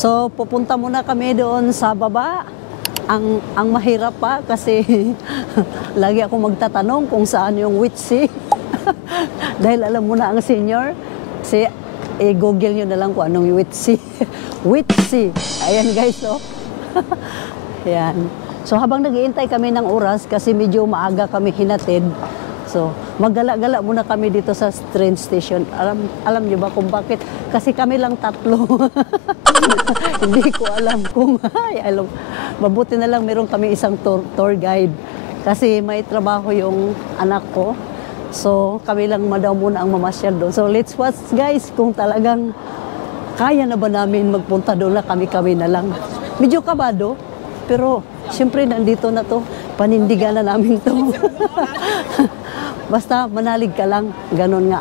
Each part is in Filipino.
So, pupunta muna kami doon sa baba. Ang mahirap pa kasi lagi ako magtatanong kung saan yung Witsi. Dahil alam mo na ang senior, i-google nyo na lang kung anong Witsi. Witsi. Ayan guys, oh. Ayan. So, habang nag-iintay kami ng oras, kasi medyo maaga kami hinatid, so, maggala-gala muna kami dito sa train station. Alam niyo ba kung bakit? Kasi kami lang tatlo. Hindi ko alam kung mabuti na lang meron kami isang tour guide. Kasi may trabaho yung anak ko. So, kami lang daw muna ang mamasyal doon. So, let's watch guys kung talagang kaya na ba namin magpunta doon na kami-kami na lang. Medyo kabado, pero siyempre nandito na to. Panindigan na namin to. Basta manalig ka lang, ganun nga.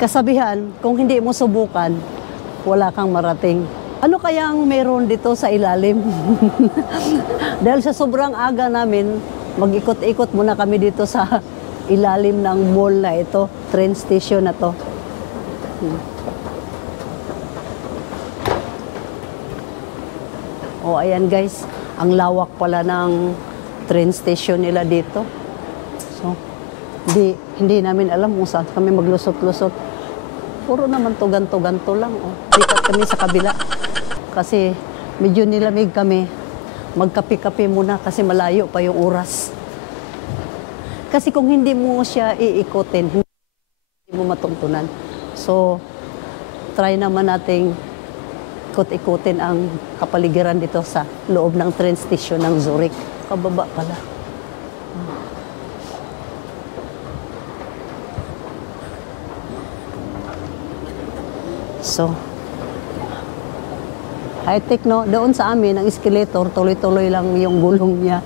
Kasabihan, kung hindi mo subukan, wala kang marating. Ano kayang meron dito sa ilalim? Dahil sa sobrang aga namin, mag-ikot-ikot muna kami dito sa ilalim ng mall na ito, train station na to. Oh, ayan guys, ang lawak pala ng train station nila dito. So, hindi namin alam kung saan kami maglusot-lusot. Puro naman to ganto-ganto lang. Oh. Likat kami sa kabila. Kasi medyo nilamig kami. Magkape-kape muna kasi malayo pa yung oras. Kasi kung hindi mo siya iikotin, hindi mo matuntunan. So, try naman nating ikot-ikotin ang kapaligiran dito sa loob ng train station ng Zurich. Kababa pala. So, high-tech, no? Doon sa amin, ang escalator, tuloy-tuloy lang yung gulong niya.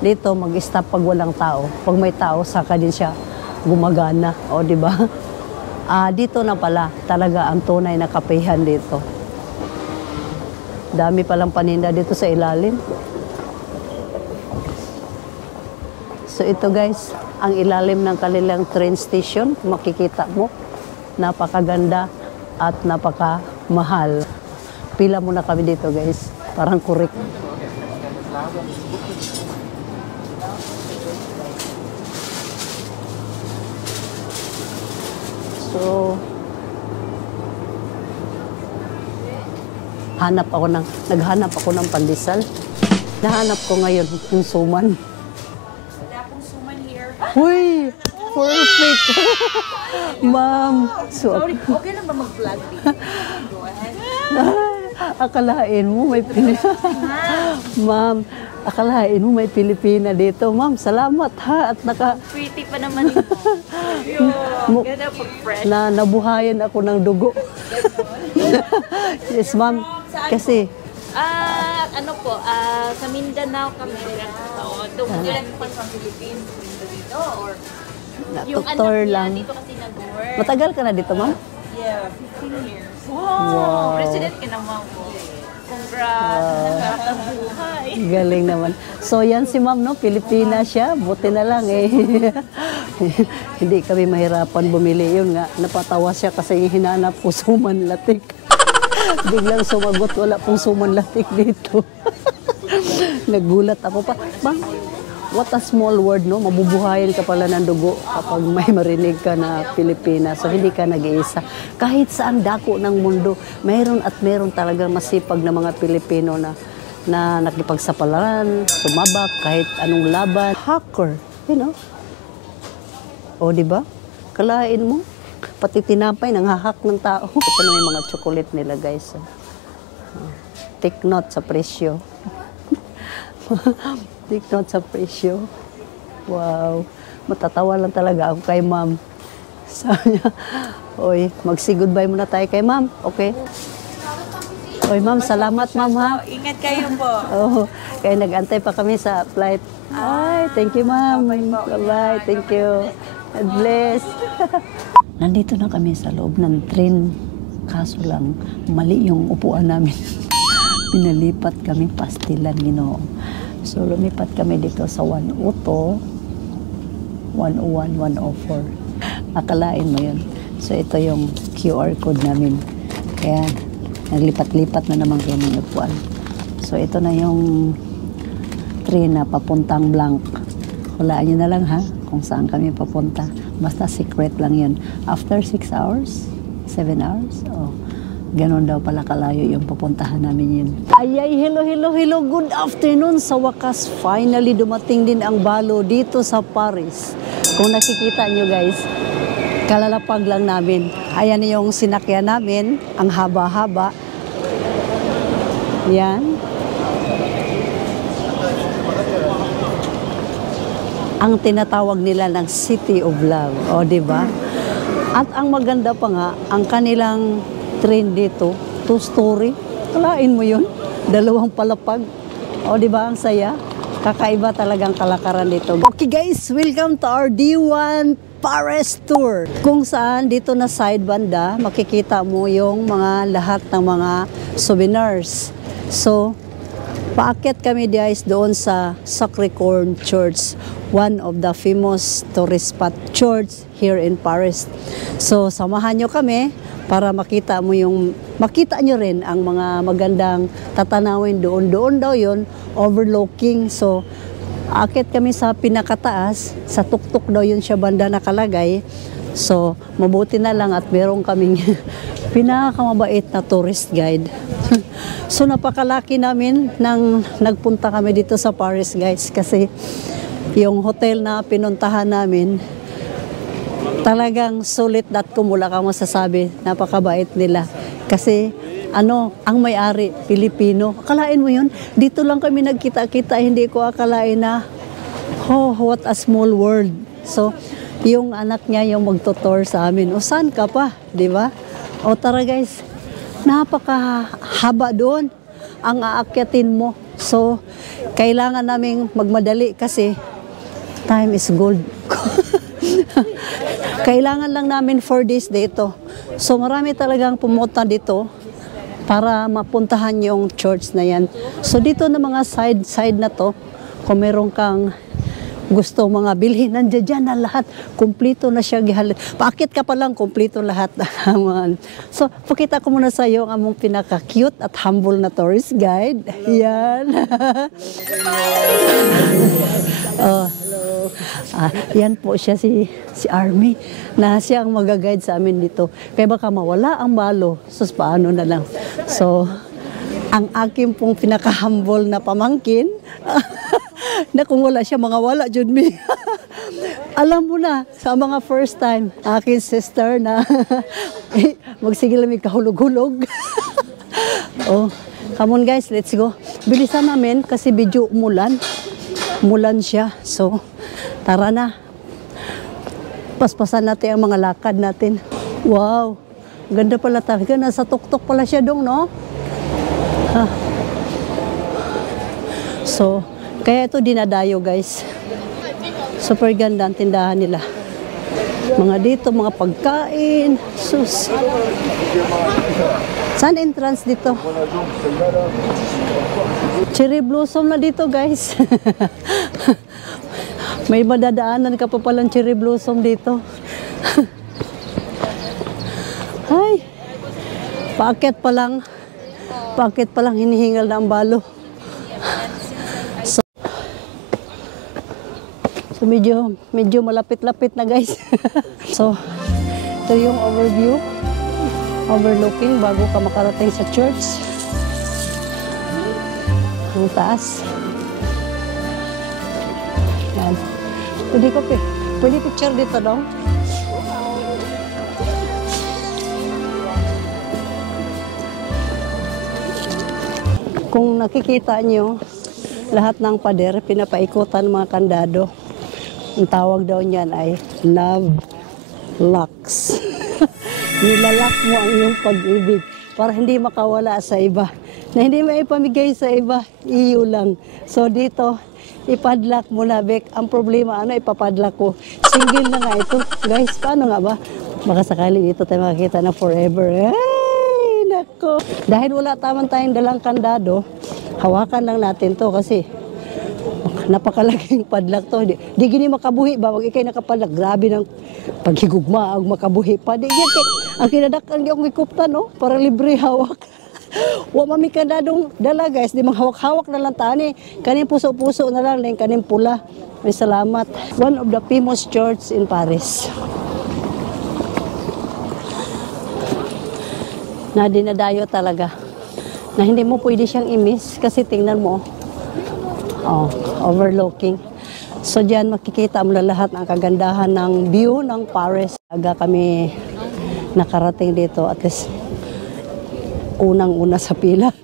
Dito, mag-stop pag walang tao. Pag may tao, saka din siya gumagana. O, di ba? Dito na pala, talaga ang tunay na kapehan dito. Dami palang paninda dito sa ilalim. So, ito guys, ang ilalim ng kanilang train station. Kung makikita mo, napakaganda at napakamahal. Pila muna kami dito guys. Parang kurik. So, naghanap ako ng pandesal. Nahanap ko ngayon yung suman. Wala akong suman here. Uy! Perfect! Ma'am. Sorry, okay lang ba mag-vlog dito? Go ahead. Akalain mo may Pilipina. Ma'am, akalain mo may Pilipina dito. Ma'am, salamat ha. At Pretty pa naman ito. Ganda pag fresh. nabuhayan ako ng dugo. Yes, ma'am. Kasi, ano po, sa Mindanao kami. Ilan pa sa Philippines dito? Or yung natutor anak niya lang. dito kasi nag-work. Matagal ka na dito, ma'am? Yeah, 15 years. Wow. President ka naman po. Congrats. Sarap ng buhay. Galing naman. So, yan si ma'am, no? Pilipina siya. Buti na lang, eh. Hindi kami mahirapan bumili. Yun nga, napatawa siya kasi hinanap ko suman latik. Biglang sumagot, wala pong suman latik dito. Nagulat ako pa. Ma'am, what a small word, no? Mabubuhayin ka pala ng dugo kapag may marinig ka na Pilipina. So, hindi ka nag-iisa. Kahit saan dako ng mundo, mayroon at mayroon talaga masipag na mga Pilipino na nakipagsapalaran, sumabak, kahit anong laban. Hacker, you know? O, di ba? Kalain mo, pati tinapay, nanghahak ng tao. Ito na yung mga chocolate nila, guys. Take note sa presyo. Take note sa presyo. Wow. Matatawa lang talaga ako kay ma'am. Sabi niya, oy, magsi-goodbye muna tayo kay ma'am. Okay? Oy, ma'am, salamat ma'am ha. Ingat kayo po. Oh, kaya nag-antay pa kami sa flight. Ay, thank you ma'am. Bye-bye. Thank you. God bless. Nandito na kami sa loob ng train. Kaso lang, mali yung upuan namin. Pinalipat kami pastilan, Ginoo. So, lumipat kami dito sa 102, 101, 104. Akalain mo yun. So, ito yung QR code namin. Kaya, Naglipat-lipat na naman kami nagpuan. So ito na yung train na papuntang Blanc. Hulaan nyo na lang ha kung saan kami papunta. Basta secret lang yun. After 6 hours, 7 hours, ganon daw pala kalayo yung papuntahan namin yun. Ayay, hello, hello, hello. Good afternoon. Sa wakas, finally dumating din ang balo dito sa Paris. Kung nakikita nyo guys, kalalapag lang namin. Ayan yung sinakyan namin, ang haba-haba. Yan. Ang tinatawag nila ng City of Love. O, di ba? At ang maganda pa nga, ang kanilang train dito, 2-story. Kalain mo yun? 2 palapag. O, di ba? Ang saya. Kakaiba talagang kalakaran dito. Okay guys, welcome to our D1 Paris Tour. Kung saan dito na side banda, makikita mo yung mga lahat ng mga souvenirs. So, paakyat kami guys doon sa Sacré-Cœur Church, one of the famous tourist spot church here in Paris. So, samahan nyo kami para makita nyo rin ang mga magandang tatanawin doon. Doon daw yun, overlooking. So, akit kami sa pinakataas, sa tuktok daw yun siya banda nakalagay. So, mabuti na lang at meron kaming pinakamabait na tourist guide. So, napakalaki namin nang nagpunta kami dito sa Paris guys, kasi yung hotel na pinuntahan namin, talagang sulit.com, wala kang masasabi. Napakabait nila. Kasi, ang may-ari, Pilipino. Akalain mo yun? Dito lang kami nagkita-kita. Hindi ko akalain na, what a small world. So, yung anak niya yung magtutor sa amin. O, saan ka pa? Di ba? O, tara guys. Napakahaba doon ang aakyatin mo. So, kailangan naming magmadali kasi time is gold. Kailangan lang namin 4 days dito. So marami talagang pumunta dito para mapuntahan yung church na yan. So dito na mga side na to, kung meron kang gusto mga bilhin, nandiyan dyan na lahat. Kumplito na siya. Paakit ka pa lang, kumplito lahat. So, pakita ko muna sa iyo ang among pinaka-cute at humble na tourist guide. Yan. Yan po siya si Army, na siya ang mag-guide sa amin dito. Kaya baka mawala ang balo, sus paano na lang. So, ang aking pong pinaka-humble na pamangkin, na kung wala siya, mga wala, Jud me. Alam mo na, sa mga first time, aking sister na magsigil may kahulog-hulog. Oh, come on guys, let's go. Bilisan namin kasi medyo umulan. Umulan siya. So, tara na. Paspasan natin ang mga lakad natin. Wow, ganda pala talaga. Nasa tuktok pala siya dong, no? So, kaya ito dinadayo guys. Super ganda ang tindahan nila. Mga dito, mga pagkain. Sus. Saan entrance dito? Cherry blossom na dito guys. May madadaanan ka pa palang cherry blossom dito. Ay, paakyat pa lang hinihingal na ang balo. So medyo malapit-lapit na guys. So, ito yung overlooking bago ka makarating sa church. Ang taas. Yan. Pwede picture dito dong. Kung nakikita nyo, lahat ng pader, pinapaikutan ng mga kandado. Ang tawag daw niyan ay love locks. Nilalak mo ang iyong pag-ibig para hindi makawala sa iba. Na hindi maipamigay sa iba, iyo lang. So dito, ipadlock mo na, Bek. Ang problema, ipapadlock ko. Single na nga ito. Guys, paano nga ba? Baka sakali dito tayo makikita na forever. Ay, nako. Dahil wala tayong dalang kandado, hawakan lang natin to kasi napakalaking padlock to. Di gini makabuhi ba? Wag ikay nakapadlock. Grabe ng paghigugma ang makabuhi pa. Di yan. Ang kinadak ang iyong ikupta, no? Para libre hawak. Wa mami kanadong dala guys, di manghawak-hawak na lang tani. Kanin puso-puso na lang, kanin pula. May salamat. One of the famous church in Paris. Na dinadayo talaga. Na hindi mo pwede siyang i-miss kasi tingnan mo. Oh, overlooking. So diyan makikita mo na lahat ang kagandahan ng view ng Paris. Aga kami nakarating dito at least unang-una sa pila.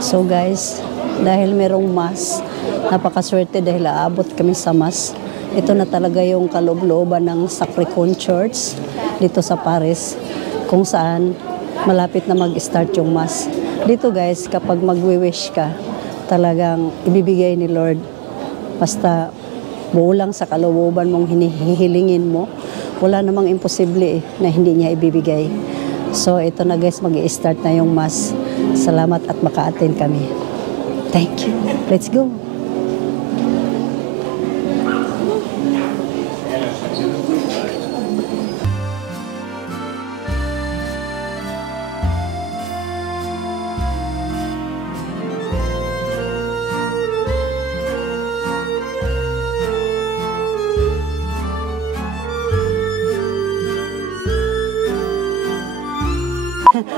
So guys, dahil merong mass, napakaswerte dahil aabot kami sa mass. Ito na talaga yung kaloob-looban ng Sacré-Cœur Church dito sa Paris, kung saan malapit na mag-start yung mass. Dito guys, kapag magwi-wish ka, talagang ibibigay ni Lord. Basta buo lang sa kalooban mong hinihilingin mo, wala namang imposible na hindi niya ibibigay. So ito na guys, mag-i-start na yung mass. Salamat at maka-attend kami. Thank you. Let's go.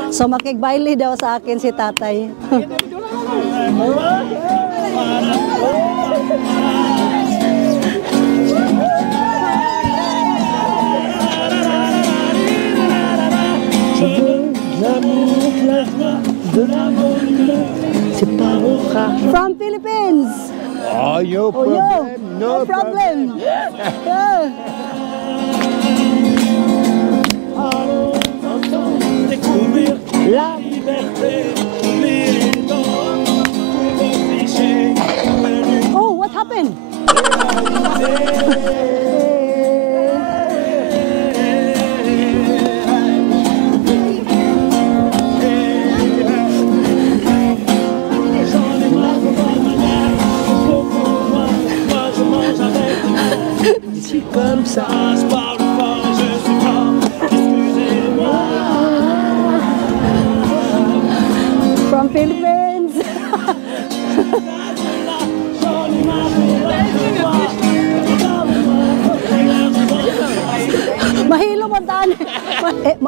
So makikbaili daw sa akin si tatay. From Philippines. Oh, no problem. No problem. Yeah. La liberté, les dents, Oh, what happened? c'est comme ça, je parle fort, je suis fort, excusez-moi. From Philippines. Mahilo mo taan.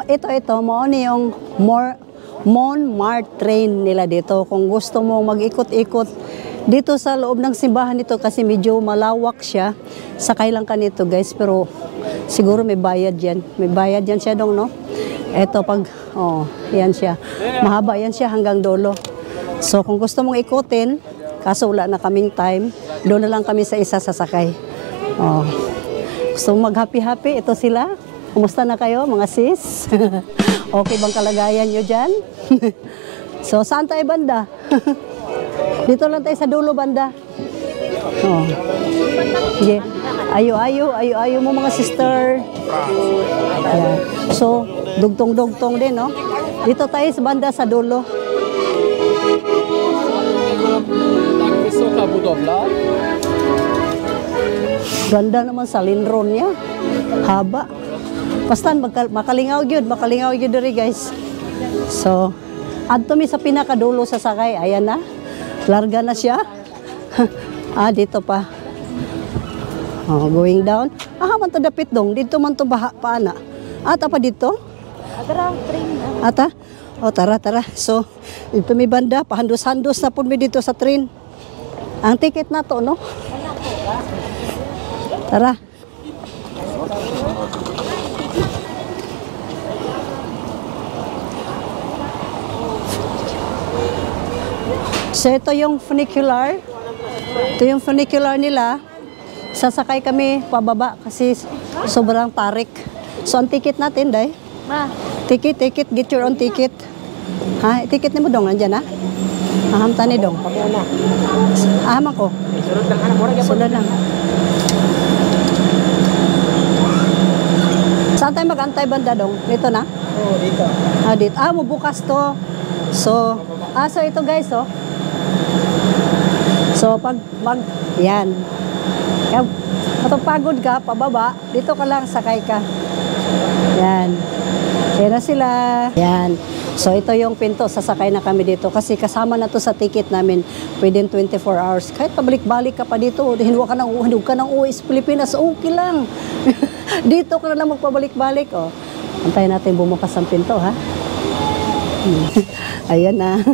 Ito, mauni yung Montmartre train nila dito. Kung gusto mo mag-ikot-ikot dito sa loob ng simbahan nito kasi medyo malawak siya. Sakay lang ka nito guys, pero siguro may bayad yan. May bayad yan siya dong, no? Ito yan siya. Mahaba yan siya hanggang dulo. So kung gusto mong ikutin, kaso wala na kaming time, doon na lang kami sa isa sasakay. Oh. Gusto mong mag-happy-happy, ito sila. Kumusta na kayo mga sis? Okay bang kalagayan nyo dyan? So saan tayo banda? Dito lang tayo sa dulo banda. Oh. Sige. Ayo mo mga sister. Ayan. So, dugtong-dugtong din, no? Dito tayo sa banda sa dulo. Ganda naman sa linron niya. Haba. Basta makalingaw yun diri guys. So, adto mi sa pinakadulo sa sakay. Ayan na. Larga na siya. Dito pa. Going down. Man to dapit dong. Dito man to paana. Ata pa dito? Ata? Tara. So, dito may banda. Pahandos-handos na po mi dito sa train. Ang ticket na to, no? Tara. So, ito yung funicular. Ito yung funicular nila. Sasakay kami pababa kasi sobrang tarik. So, ang ticket natin, day? Ticket. Get your own ticket. Ticket ni mo dong, nandyan, ha? Ahamta ni dong. Aham ako. Sunod lang. Saan tayo mag-antay banda dong? Dito na? Oo, dito. Dito. Mabukas to. So ito guys, So, yan. Kapag pagod ka, pababa, dito ka lang, sakay ka. Yan. Yan na sila. Yan. So ito yung pinto, sasakay na kami dito kasi kasama na to sa ticket namin within 24 hours. Kahit pabalik-balik ka pa dito, hinug ka ng uwi sa Pilipinas, okay lang. Dito ka na lang magpabalik-balik. Oh. Antayin natin bumukas ang pinto, ha? Ayan na.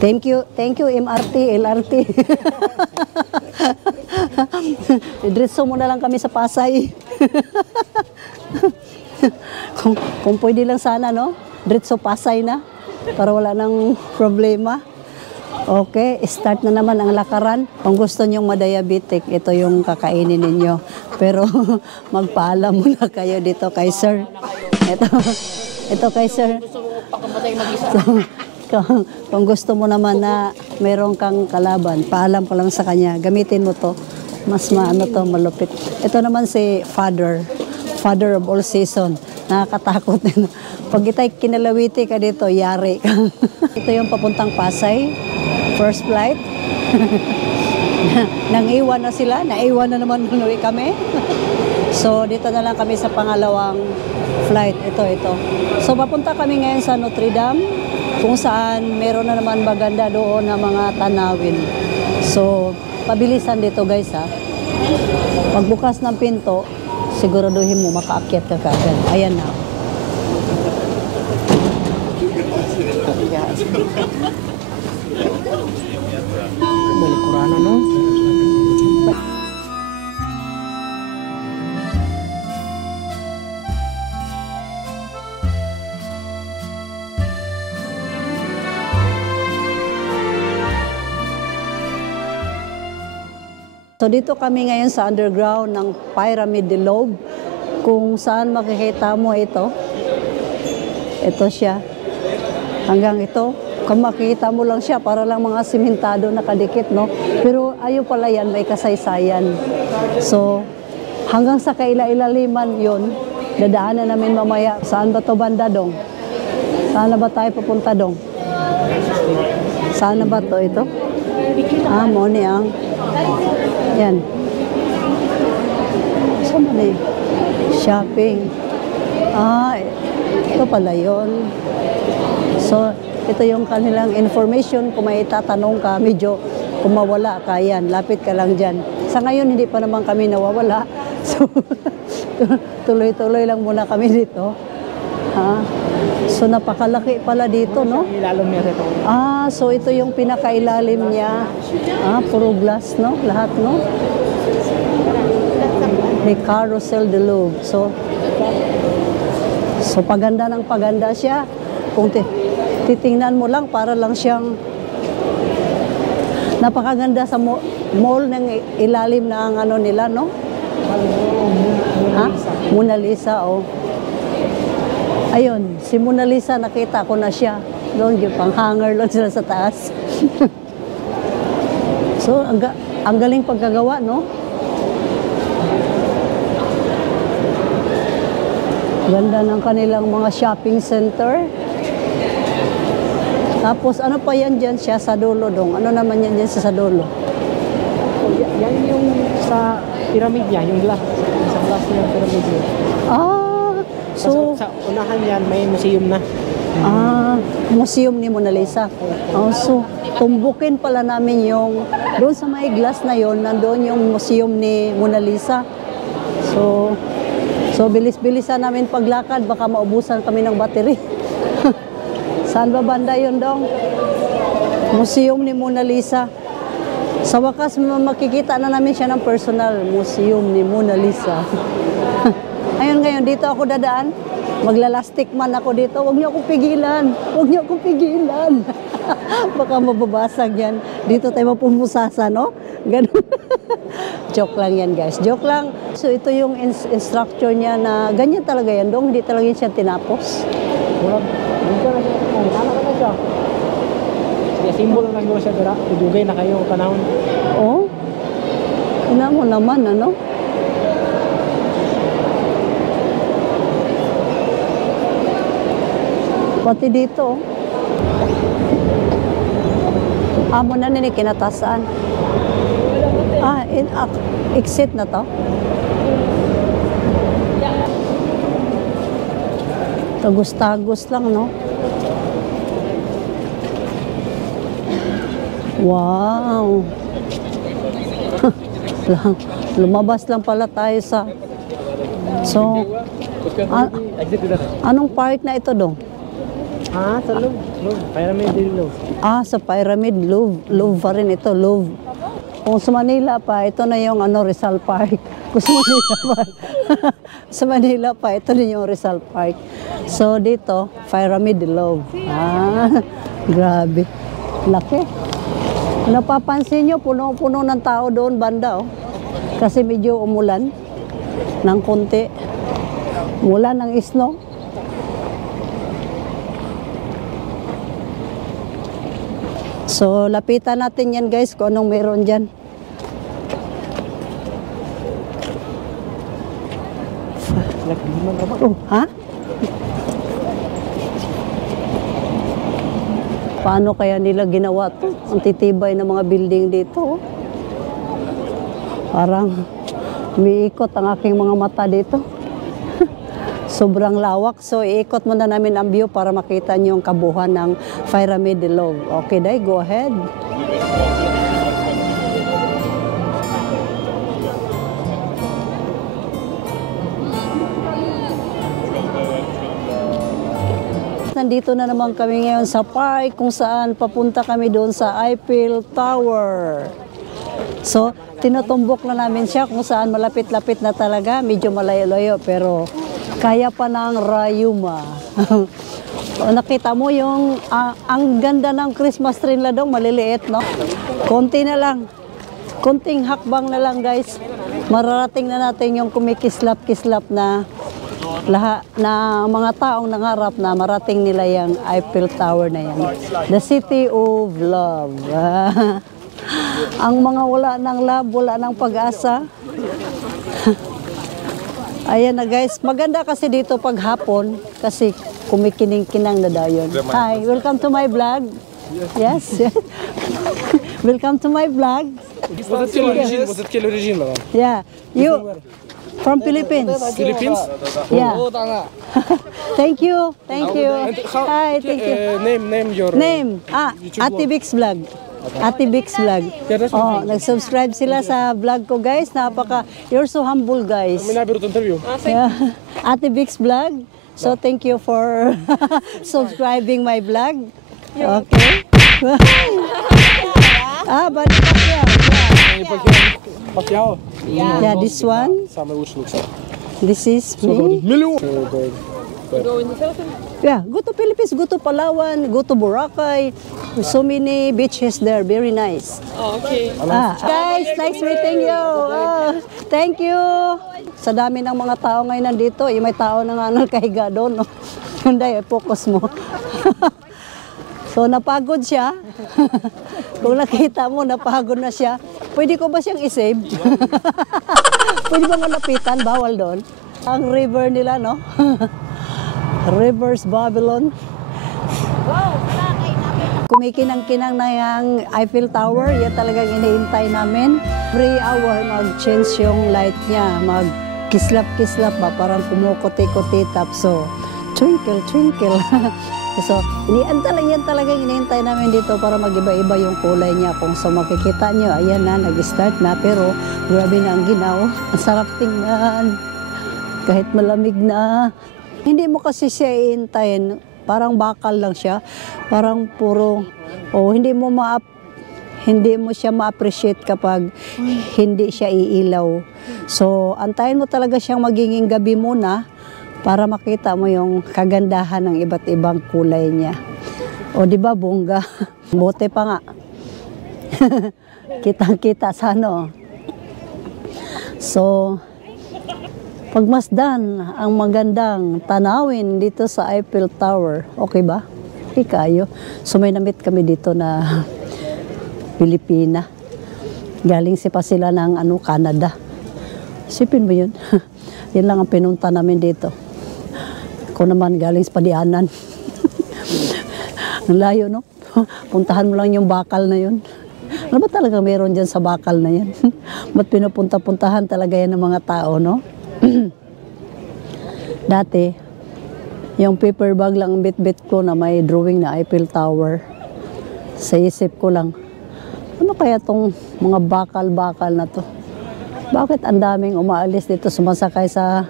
Thank you MRT, LRT. Diretso muna lang kami sa Pasay. kung pwede lang sana, no? Diretso Pasay na para wala nang problema. Okay, start na naman ang lakaran. Kung gusto nyong madiabetic, ito yung kakainin ninyo. Pero magpaalam muna kayo dito kay sir. Ito kay sir. So, kung gusto mo naman na meron kang kalaban, paalam ka lang sa kanya. Gamitin mo to. Mas maano to, malupit. Ito naman si Father of all season. Nakakatakot din. Pag itay kinalawiti ka dito, yari ka. Ito yung papuntang Pasay. First flight. Nang-iwan na sila. Naiwan na naman nuwi kami. So, dito na lang kami sa pangalawang flight. Ito. So, papunta kami ngayon sa Notre Dame, kung saan meron na naman maganda doon na mga tanawin. So, pabilisan dito guys, ha. Pagbukas ng pinto, siguraduhin mo makaakyat ka kagad. Ayan na. Balikurana, no? So dito kami ngayon sa underground ng Pyramid de Louvre, kung saan makikita mo ito. Ito siya. Hanggang ito. Kung makikita mo lang siya, para lang mga simentado na kadikit, no? Pero ayaw pala yan, may kasaysayan. So, hanggang sa kaila-ilaliman yon, dadaanan namin mamaya. Saan ba to banda, Dong? Saan na ba tayo pupunta, Dong? Saan na ba to ito? Mo ni ang. Yan. Saan na eh? Shopping. Ito pala yun. So, ito yung kanilang information. Kung may itatanong ka, medyo kung mawala ka, yan, lapit ka lang dyan. Sa ngayon, hindi pa naman kami nawawala. So, tuloy-tuloy lang muna kami dito. So, napakalaki pala dito, no? Ilalom niya rito. So ito yung pinakailalim niya. Puro glass, no? Lahat, no? May Carousel de Louvre. So paganda ng paganda siya. Kung titingnan mo lang, para lang siyang napakaganda sa mall ng ilalim na ang ano nila, no? Mona Lisa, oh. Ayun, si Mona Lisa, nakita ko na siya. Doon, yung pang-hanger lang sila sa taas. So, ang galing pagkagawa, no? Ganda ng kanilang mga shopping center. Tapos, ano pa yan dyan siya sa dulo, Dong? Ano naman yan dyan sa dulo? Yan yung sa pyramid niya, yung glass. Sa glass niya, pyramid niya. So, sa unahan yan, may museum na. Museum ni Mona Lisa. So, tumbukin pala namin yung, doon sa may glass na yon, nandoon yung museum ni Mona Lisa. So bilis-bilisan namin paglakad, baka maubusan kami ng battery. Saan ba banda yun, Dong? Museum ni Mona Lisa. Sa wakas, makikita na namin siya ng personal. Museum ni Mona Lisa. Ayun ngayon, dito ako dadaan. Maglalastik man ako dito. Huwag niyo akong pigilan. Huwag niyo akong pigilan. Baka mababasag yan. Dito tayo mapumusasa, no? Ganun. Joke lang yan, guys. Joke lang. So, ito yung instructor niya na ganyan talaga yan, Dong. Hindi talaga yan siya tinapos. Dito na siya. Ano ka na siya? Sige, simbolo lang daw siya, dira. Idugay na kayo panahon. Oh? Ina mo naman, ano? Pati dito. Amo na nini kinatasaan. Exit na to? Tagos-tagos lang, no? Wow! Lumabas lang pala tayo sa... So, anong park na ito dong? Ah, sa Louvre. Pyramid din Louvre. Ah, sa Pyramid, Louvre. Louvre pa rin ito, Louvre. Kung sa Manila pa, ito na yung Rizal Park. Kung sa Manila pa, sa Manila pa, ito na yung Rizal Park. So dito, Pyramid Louvre. Ah, grabe. Laki. Napapansin nyo, puno-puno ng tao doon banda, oh. Kasi medyo umulan ng konti. Umulan ng snow. So, lapitan natin yan guys kung anong meron dyan. Oh, ha? Paano kaya nila ginawa to? Ang titibay ng mga building dito. Oh. Parang umiikot ang aking mga mata dito. Sobrang lawak. So, iikot muna namin ang view para makita niyo yung kabuuan ng Pyramid Louvre. Okay, Day, go ahead. Nandito na naman kami ngayon sa park kung saan papunta kami doon sa Eiffel Tower. So, tinutumbok na namin siya kung saan malapit-lapit na talaga. Medyo malayo-layo pero kaya pa ng rayuma. Nakita mo yung ang ganda ng Christmas tree nila daw, maliliit, no? Konti na lang. Konting hakbang na lang, guys. Mararating na natin yung kumikislap-kislap na mga taong nangarap na marating nila yung Eiffel Tower na yan. The City of Love. Ang mga wala ng love, wala ng pag-asa. Ayan na guys, maganda kasi dito pag hapon kasi kumikining-kinang na daw yun. Hi, welcome to my vlog. Yes. Welcome to my vlog. Vous êtes quelle origine, madame? Yeah, you from Philippines. Philippines? Yeah. Oh, tanga. Thank you. Thank you. Hi, thank you. Name your Name? Ate Bix Vlog. Ate Bix Vlog. Oh, nag-subscribe sila sa vlog ko, guys. You're so humble, guys. May nabirot interview. Yeah. Ate Bix Vlog. So, thank you for subscribing my vlog. Okay. But Pacquiao. yeah, this one. Самый лучший миксер. This is me. Миллион. Yeah, go to Philippines, go to Palawan, go to Boracay. So many beaches there, very nice. Oh, okay. Guys, nice meeting you. Thank you. Sa dami ng mga tao ngayon nandito, may tao na nga nakahiga doon. No? Hindi, focus mo. So, napagod siya. Kung nakita mo, napagod na siya. Pwede ko ba siyang isave? Pwede ba nga lapitan? Bawal doon. Ang river nila, no? Rivers Babylon. Kumikinang-kinang na yung Eiffel Tower. Yan talagang iniintay namin. Every hour, mag-change yung light niya. Mag-kislap-kislap ba? Parang kumukuti-kuti-tap. So, twinkle, twinkle. So, yan talagang iniintay namin dito para mag-iba-iba yung kulay niya. Kung so makikita nyo, ayan na, nag-start na. Pero, grabe na ang ginaw. Ang sarap tingnan. Kahit malamig na. Hindi mo kasi siya iintayin. Parang bakal lang siya. Parang puro, hindi mo siya ma-appreciate kapag hindi siya iilaw. So, antayin mo talaga siyang magiging gabi muna para makita mo yung kagandahan ng iba't ibang kulay niya. O, di ba, bongga? Bote pa nga. Kitang-kita sa ano. So, pagmasdan ang magandang tanawin dito sa Eiffel Tower. Okay ba? Okay kayo. So, may namit kami dito na Pilipina. Galing pa sila ng Canada. Sipin mo yun. Yan lang ang pinunta namin dito. Ako naman galing sa Padianan. Ang layo, no? Puntahan mo lang yung bakal na yun. Ano ba talaga meron dyan sa bakal na yan? Ba't pinupunta-puntahan talaga yan ng mga tao, no? Dati, yung paper bag lang bit-bit ko na may drawing na Eiffel Tower. Sa isip ko lang, ano kaya tong mga bakal-bakal na to? Bakit ang daming umaalis dito, sumasakay sa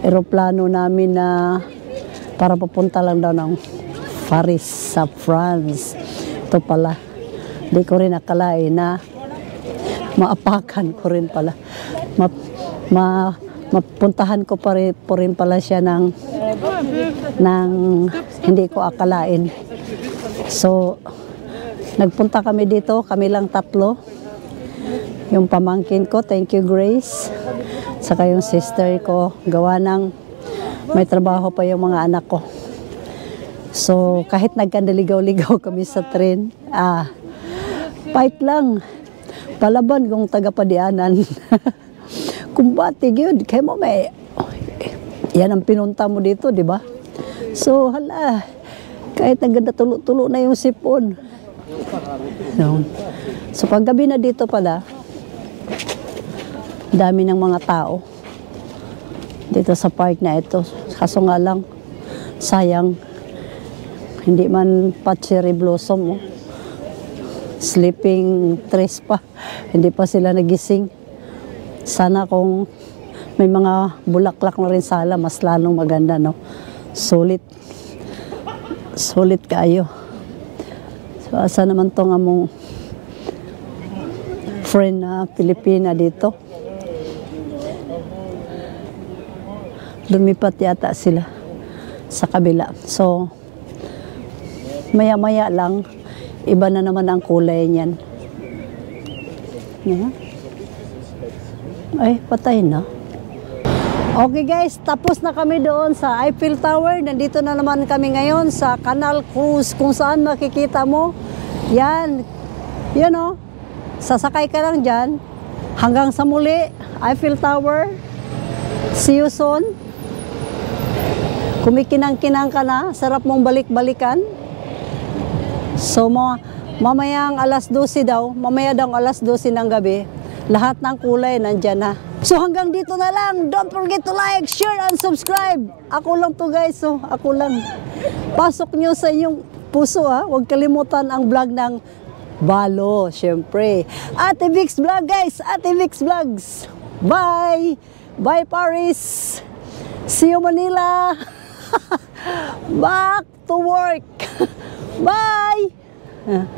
eroplano namin na para papunta lang daw ng Paris sa France. Ito pala, di ko rin akalain na maapakan ko rin pala. Mapuntahan ko pa rin pala siya ng hindi ko akalain. So, nagpunta kami dito, kami lang tatlo. Yung pamangkin ko, thank you Grace. Saka yung sister ko, gawa ng may trabaho pa yung mga anak ko. So, kahit nagkandaligaw-ligaw kami sa tren, fight lang. Palaban kung taga-Padianan. Kumbati yun, kaya mo may, yan ang pinunta mo dito, di ba? So, hala, kahit naganda tulo-tulo na yung sipon. So, paggabi na dito pala, dami ng mga tao dito sa park na ito. Kaso nga lang, sayang, hindi man pa cherry blossom, oh. Sleeping trees pa, hindi pa sila nagising. Sana kung may mga bulaklak na rin sala, mas lalong maganda, no? Sulit kayo. So, asa naman tong among friend na Pilipina dito? Lumipat yata sila sa kabila. So, maya-maya lang, iba na naman ang kulay niyan. Yeah. Ay, patay na. Okay guys, tapos na kami doon sa Eiffel Tower. Nandito na naman kami ngayon sa Canal Cruise, kung saan makikita mo. Yan, yun o. Sasakay ka lang dyan. Hanggang sa muli, Eiffel Tower. See you soon. Kumikinang-kinang ka na, sarap mong balik-balikan. So, mamayang alas 12 daw, mamaya daw alas 12 ng gabi, lahat ng kulay nandyan na. So hanggang dito na lang. Don't forget to like, share, and subscribe. Ako lang to guys, so ako lang. Pasok nyo sa inyong puso ha. Huwag kalimutan ang vlog ng Balo, syempre. Ate Vic's Vlog guys, Ate Vic's Vlogs. Bye! Bye Paris! See you Manila! Back to work! Bye!